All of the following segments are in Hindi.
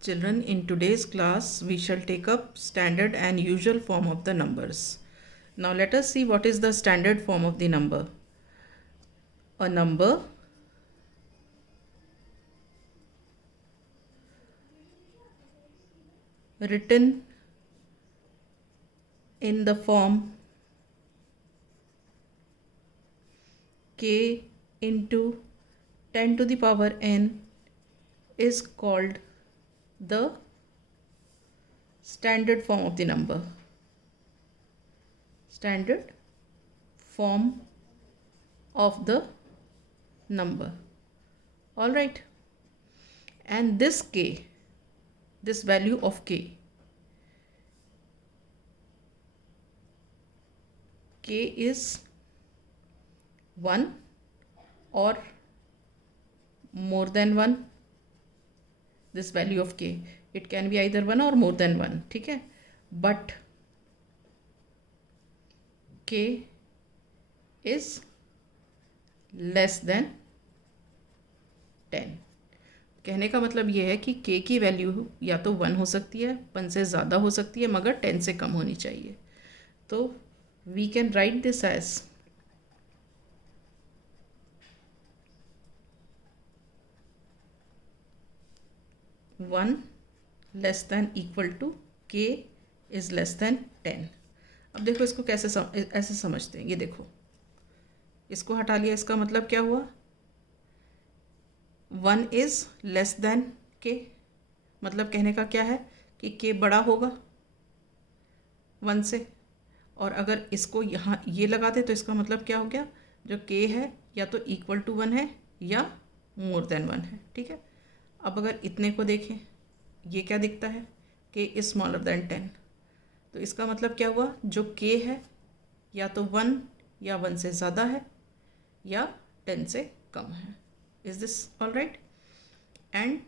Children, in today's class, we shall take up standard and usual form of the numbers. Now, let us see what is the standard form of the number. A number written in the form k into 10 to the power n is called the standard form of the number. Standard form of the number. All right. And this k, this value of k is 1 or more than 1. This value of k, it can be either 1 or more than 1. ठीक है, but k is less than 10. कहने का मतलब ये है कि k की वैल्यू या तो 1 हो सकती है, 1 से ज़्यादा हो सकती है, मगर 10 से कम होनी चाहिए. तो we can write this as 1 less than equal to k is less than 10. अब देखो इसको कैसे ऐसे समझते हैं. ये देखो, इसको हटा लिया, इसका मतलब क्या हुआ? 1 इज लेस देन k. मतलब कहने का क्या है कि k बड़ा होगा 1 से. और अगर इसको यहाँ ये लगा दे तो इसका मतलब क्या हो गया? जो k है या तो इक्वल टू 1 है या मोर देन 1 है. ठीक है. अब अगर इतने को देखें, ये क्या दिखता है? k is smaller than 10. तो इसका मतलब क्या हुआ? जो k है या तो 1 या 1 से ज़्यादा है या 10 से कम है. Is this all right? And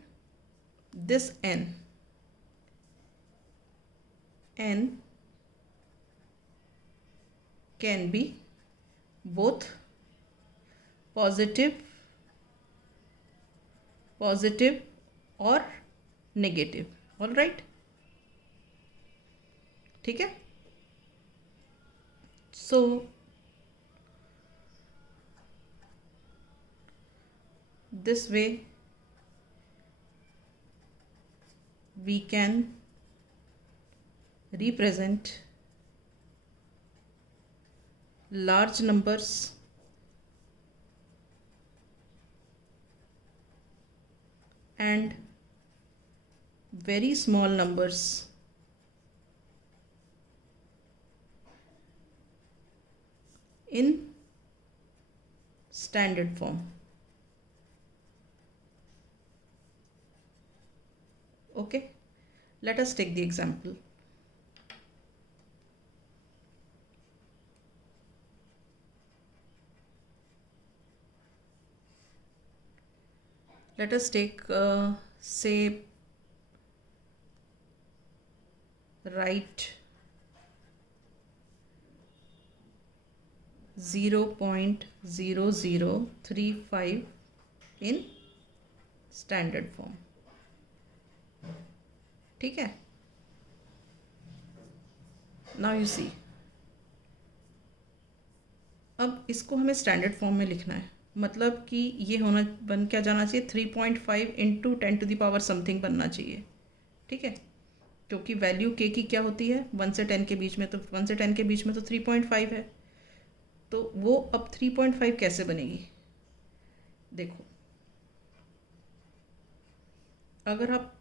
this n can be both positive or negative. all right? ठीक है. so this way we can represent large numbers and very small numbers in standard form. Okay, let us take the example. Let us take say write 0.0035 in standard form. ठीक है. Now you see, अब इसको हमें स्टैंडर्ड फॉर्म में लिखना है. मतलब कि ये होना बन क्या जाना चाहिए? 3.5 into 10 to the power something बनना चाहिए. ठीक है. क्योंकि वैल्यू k की क्या होती है? 1 से 10 के बीच में. तो 1 से 10 के बीच में तो 3.5 है. तो वो अब 3.5 कैसे बनेगी? देखो, अगर आप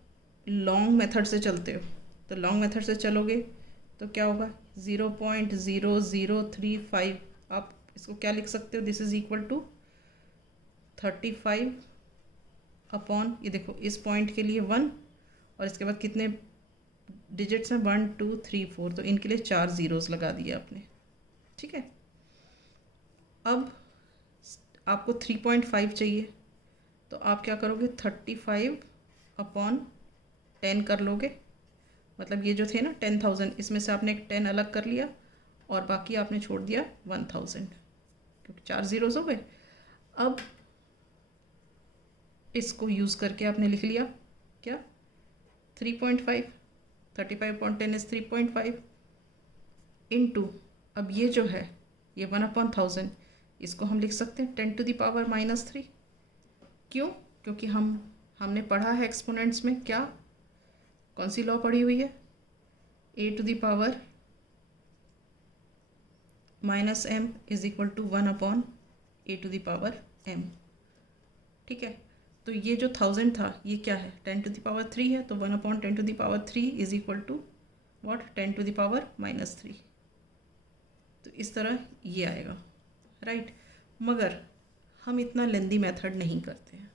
लॉन्ग मेथड से चलते हो तो लॉन्ग मेथड से चलोगे तो क्या होगा? 0.0035. आप इसको क्या लिख सकते हो? This is equal to 35 upon, ये देखो इस पॉइंट के लिए 1 और इसके बाद कितने डिजिट्स हैं? 1 2 3 4. तो इनके लिए 4 ज़ीरोस लगा दिए आपने. ठीक है. अब आपको 3.5 चाहिए तो आप क्या करोगे? 35 अपॉन 10 कर लोगे. मतलब ये जो थे ना 10,000, इसमें से आपने 10 अलग कर लिया और बाकी आपने छोड़ दिया 1000, क्योंकि 4 ज़ीरोस हो गए. अब इसको यूज़ करके आपने लिख लिया क्या? 3.5, 35/10 इज 3.5 इंटू, अब ये जो है ये 1/1000, इसको हम लिख सकते हैं 10⁻³ क्यों? क्योंकि हमने पढ़ा है एक्सपोनेंट्स में क्या, कौन सी लॉ पढ़ी हुई है, a⁻⁻m is equal to 1/a⁻m। ठीक है, तो ये जो 1000 था ये क्या है, 10⁻³ है, तो 1/10⁻³ इज इक्वल टू व्हाट, 10⁻³ तो इस तरह ये आएगा, राइट। मगर हम इतना लेंदी मेथड नहीं करते हैं,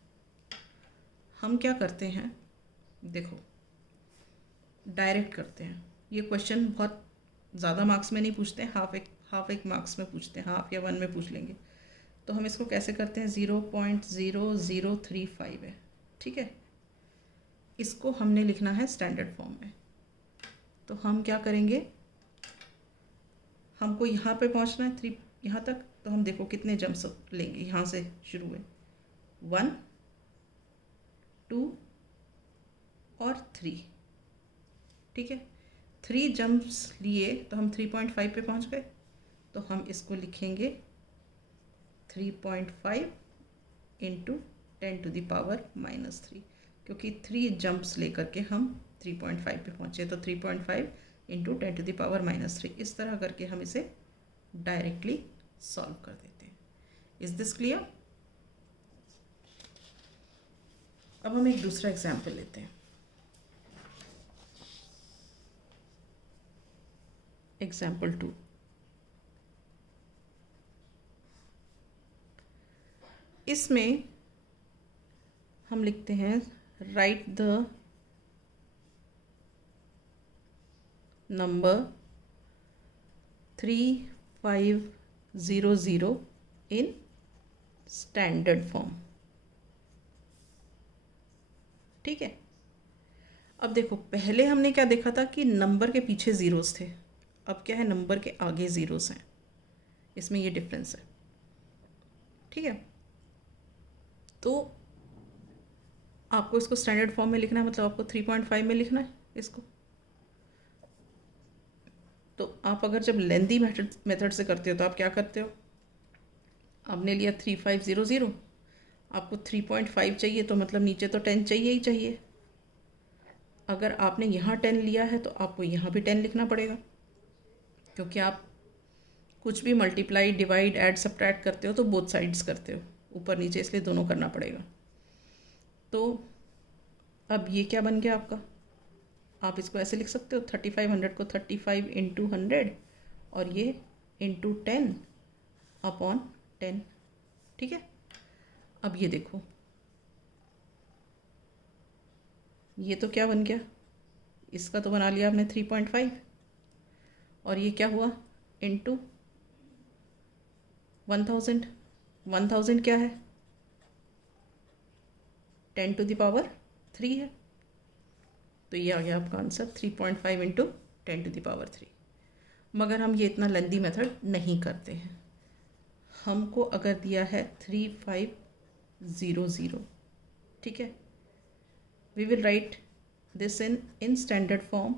हम क्या करते हैं, देखो डायरेक्ट करते हैं। ये क्वेश्चन बहुत ज़्यादा मार्क्स में नहीं पूछते हैं, हाफ एक मार्क्स में पूछते हैं, हाफ या 1 में पूछ लेंगे। तो हम इसको कैसे करते हैं, 0.0035 है, ठीक है। इसको हमने लिखना है स्टैंडर्ड फॉर्म में। तो हम क्या करेंगे, हमको यहाँ पे पहुँचना है 3 यहाँ तक, तो हम देखो कितने जंप्स लेंगे, यहाँ से शुरू हुए 1 2 और 3, ठीक है। 3 जंप्स लिए तो हम 3.5 पे पहुँच गए, तो हम इसको लिखेंगे 3.5 इंटू 10⁻³ क्योंकि 3 जंप्स लेकर के हम 3.5 पे पहुँचे, तो 3.5 इंटू 10⁻³ इस तरह करके हम इसे डायरेक्टली सॉल्व कर देते हैं। Is this clear? अब हम एक दूसरा एग्जाम्पल लेते हैं। एग्जाम्पल 2, इसमें हम लिखते हैं right the number 3500 in standard form, ठीक है। अब देखो पहले हमने क्या देखा था कि नंबर के पीछे ज़ीरोस थे, अब क्या है नंबर के आगे ज़ीरोस हैं, इसमें ये डिफरेंस है, ठीक है। तो आपको इसको स्टैंडर्ड फॉर्म में लिखना है, मतलब आपको 3.5 में लिखना है इसको। तो आप अगर जब लेंदी मेथड से करते हो तो आप क्या करते हो, आपने लिया 3500, आपको 3.5 चाहिए, तो मतलब नीचे तो 10 चाहिए ही चाहिए। अगर आपने यहाँ 10 लिया है तो आपको यहाँ भी 10 लिखना पड़ेगा, क्योंकि आप कुछ भी मल्टीप्लाई, डिवाइड, ऐड, सब्ट्रैक्ट करते हो तो बोथ साइड्स करते हो, ऊपर नीचे, इसलिए दोनों करना पड़ेगा। तो अब ये क्या बन गया आपका, आप इसको ऐसे लिख सकते हो 3500 को 35 इंटू 100 और ये इंटू 10/10, ठीक है। अब ये देखो ये तो क्या बन गया, इसका तो बना लिया आपने 3.5 और ये क्या हुआ इंटू 1000, 1000 क्या है 10⁻³ है, तो ये आ गया आपका आंसर 3.5 इंटू 10⁻³। मगर हम ये इतना लेंदी मेथड नहीं करते हैं, हमको अगर दिया है 3500, ठीक है, we will write this in standard form.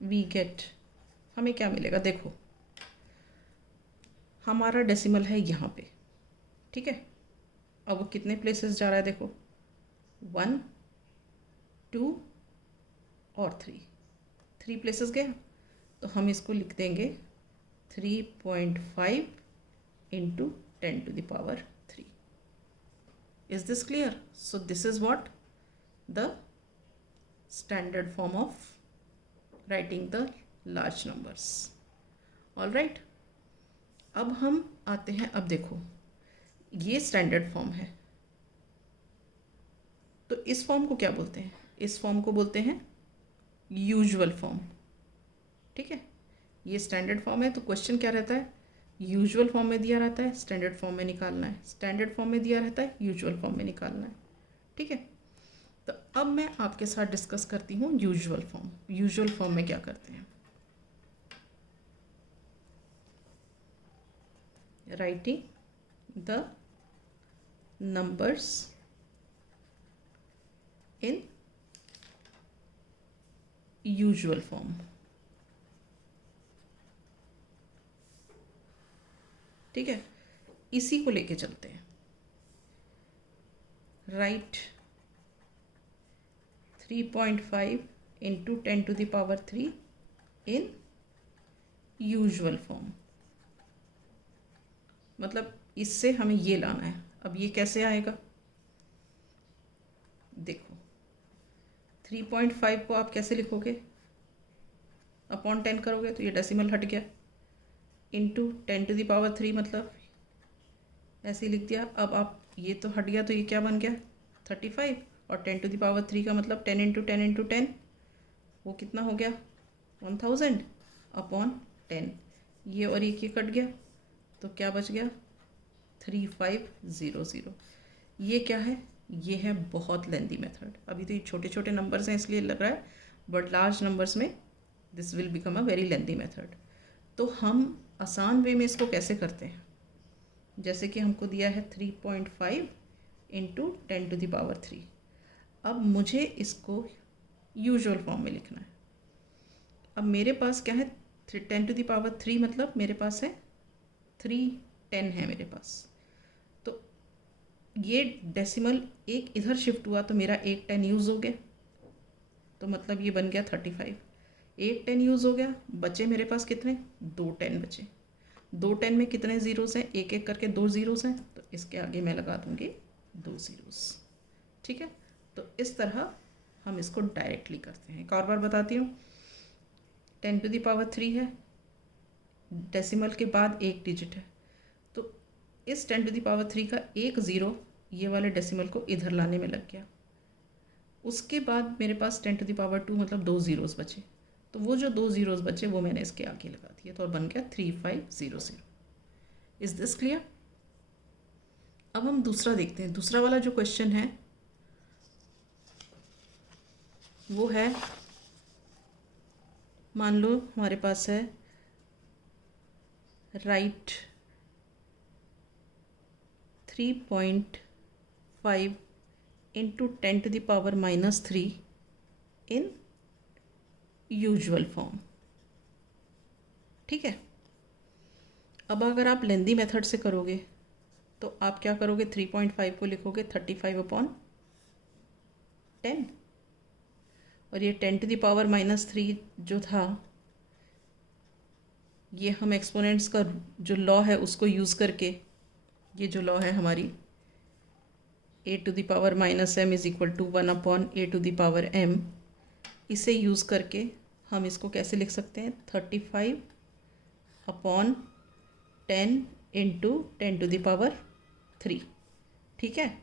We get, हमें क्या मिलेगा, देखो हमारा डेसिमल है यहाँ पे, ठीक है। अब वो कितने प्लेसेस जा रहा है, देखो 1 2 और 3 प्लेसेस गया, तो हम इसको लिख देंगे 3.5 into 10⁻³। Is this clear? So this is what the standard form of writing the large numbers. All right, अब हम आते हैं, अब देखो ये स्टैंडर्ड फॉर्म है, तो इस फॉर्म को क्या बोलते हैं, इस फॉर्म को बोलते हैं यूजुअल फॉर्म, ठीक है। ये स्टैंडर्ड फॉर्म है, तो क्वेश्चन क्या रहता है, यूजुअल फॉर्म में दिया रहता है, स्टैंडर्ड फॉर्म में निकालना है, स्टैंडर्ड फॉर्म में दिया रहता है, यूजुअल फॉर्म में निकालना है, ठीक है। तो अब मैं आपके साथ डिस्कस करती हूँ यूजुअल फॉर्म। यूजुअल फॉर्म में क्या करते हैं, writing the numbers in usual form. ठीक है, इसी को लेके चलते हैं. Right 3.5 into 10 to the power 3 in usual form. मतलब इससे हमें ये लाना है. अब ये कैसे आएगा? देखो 3.5 को आप कैसे लिखोगे? अपॉन 10 करोगे तो ये डेसिमल हट गया, इंटू 10 to the power 3 मतलब ऐसे ही लिख दिया. अब आप ये तो हट गया तो ये क्या बन गया? 35. और 10 to the power 3 का मतलब 10 इंटू 10 इंटू 10, वो कितना हो गया? 1000 अपॉन 10. ये और ये कट गया तो क्या बच गया? 3500. ये क्या है? ये है बहुत लेंदी मेथड. अभी तो ये छोटे छोटे नंबर्स हैं इसलिए लग रहा है, बट लार्ज नंबर्स में this will become a very lengthy method. तो हम आसान वे में इसको कैसे करते हैं? जैसे कि हमको दिया है 3.5 इंटू 10 to the power 3. अब मुझे इसको यूजुअल फॉर्म में लिखना है. अब मेरे पास क्या है? 10 to the power 3 मतलब मेरे पास है 310 है मेरे पास. तो ये डेसिमल एक इधर शिफ्ट हुआ तो मेरा एक 10 यूज़ हो गया, तो मतलब ये बन गया 35. एक 10 यूज़ हो गया, बचे मेरे पास कितने? 2 10 बचे. 2 10 में कितने ज़ीरोज़ हैं? एक एक करके 2 ज़ीरोज़ हैं, तो इसके आगे मैं लगा दूँगी 2 ज़ीरोज़. ठीक है, तो इस तरह हम इसको डायरेक्टली करते हैं. एक और बार बताती हूँ. 10 to the power 3 है, डेसिमल के बाद एक डिजिट है, तो इस 10 to the power 3 का एक ज़ीरो ये वाले डेसिमल को इधर लाने में लग गया. उसके बाद मेरे पास 10 to the power 2 मतलब 2 ज़ीरोज़ बचे, तो वो जो 2 ज़ीरोज़ बचे वो मैंने इसके आगे लगा दिए, तो बन गया 3500. Is this clear? अब हम दूसरा देखते हैं. दूसरा वाला जो क्वेश्चन है वो है, मान लो हमारे पास है right 3.5 into 10 to the power -3 in usual form. ठीक है, अब अगर आप लेंदी मेथड से करोगे तो आप क्या करोगे? 3.5 को लिखोगे 35/10, और ये 10 to the power -3 जो था, ये हम एक्सपोनेंट्स का जो लॉ है उसको यूज़ करके, ये जो लॉ है हमारी a to the power -m is equal to 1/a to the power m, इसे यूज़ करके हम इसको कैसे लिख सकते हैं? 35/10 इंटू 10 to the power 3. ठीक है,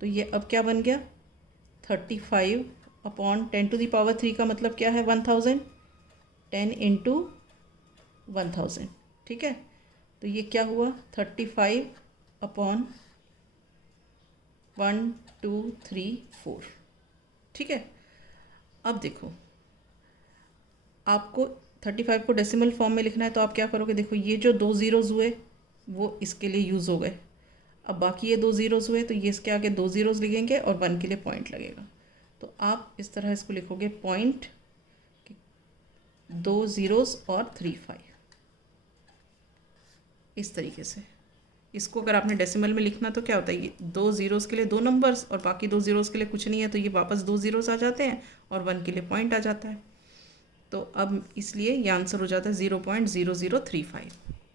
तो ये अब क्या बन गया? 35/10 to the power 3 का मतलब क्या है? 1000. 10 इंटू 1000. ठीक है, तो ये क्या हुआ? 35/1 2 3 4. ठीक है, अब देखो आपको 35 को डेसिमल फॉर्म में लिखना है, तो आप क्या करोगे? देखो ये जो 2 ज़ीरोज़ हुए वो इसके लिए यूज़ हो गए. अब बाकी ये 2 ज़ीरोज़ हुए तो ये इसके आगे 2 ज़ीरोज़ लिखेंगे और 1 के लिए पॉइंट लगेगा. तो आप इस तरह इसको लिखोगे पॉइंट 2 ज़ीरोज़ और 35. इस तरीके से इसको अगर आपने डेसिमल में लिखना तो क्या होता है? ये 2 ज़ीरोज़ के लिए 2 नंबर्स और बाकी 2 ज़ीरोज़ के लिए कुछ नहीं है, तो ये वापस 2 ज़ीरोज़ आ जाते हैं और 1 के लिए पॉइंट आ जाता है. तो अब इसलिए ये आंसर हो जाता है 0.0035.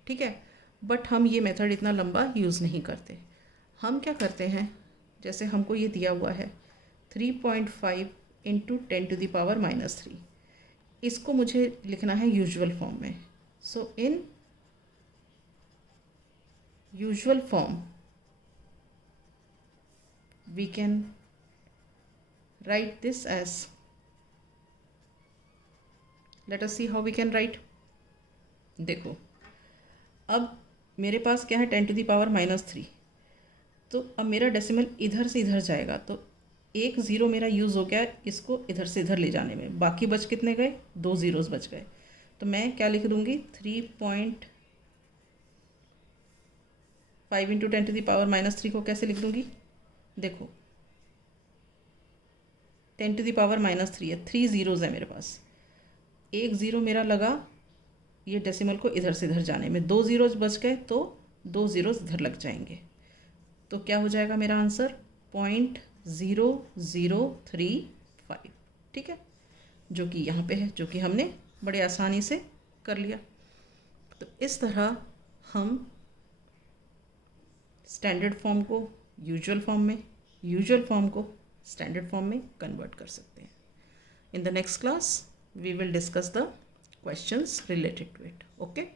ठीक है, बट हम ये मेथड इतना लंबा यूज़ नहीं करते. हम क्या करते हैं, जैसे हमको ये दिया हुआ है 3.5 इंटू 10 to the power -3, इसको मुझे लिखना है यूजुअल फॉर्म में. So in usual form we can write this as, let us see how we can write. देखो अब मेरे पास क्या है? 10 to the power -3. तो अब मेरा डेसिमल इधर से इधर जाएगा, तो एक ज़ीरो मेरा यूज़ हो गया इसको इधर से इधर ले जाने में. बाकी बच कितने गए? 2 ज़ीरोज़ बच गए. तो मैं क्या लिख दूँगी? 3.5 5 इंटू 10⁻³ को कैसे लिख दूँगी, देखो 10⁻³ है, 3 ज़ीरोज़ है मेरे पास, एक ज़ीरो मेरा लगा ये डेसिमल को इधर से इधर जाने में, 2 ज़ीरोज़ बच गए तो 2 ज़ीरोज़ इधर लग जाएंगे, तो क्या हो जाएगा मेरा आंसर 0.0035, ठीक है, जो कि यहाँ पे है, जो कि हमने बड़े आसानी से कर लिया। तो इस तरह हम स्टैंडर्ड फॉर्म को यूजुअल फॉर्म में, यूजुअल फॉर्म को स्टैंडर्ड फॉर्म में कन्वर्ट कर सकते हैं। In the next class we will discuss the questions related to it. Okay.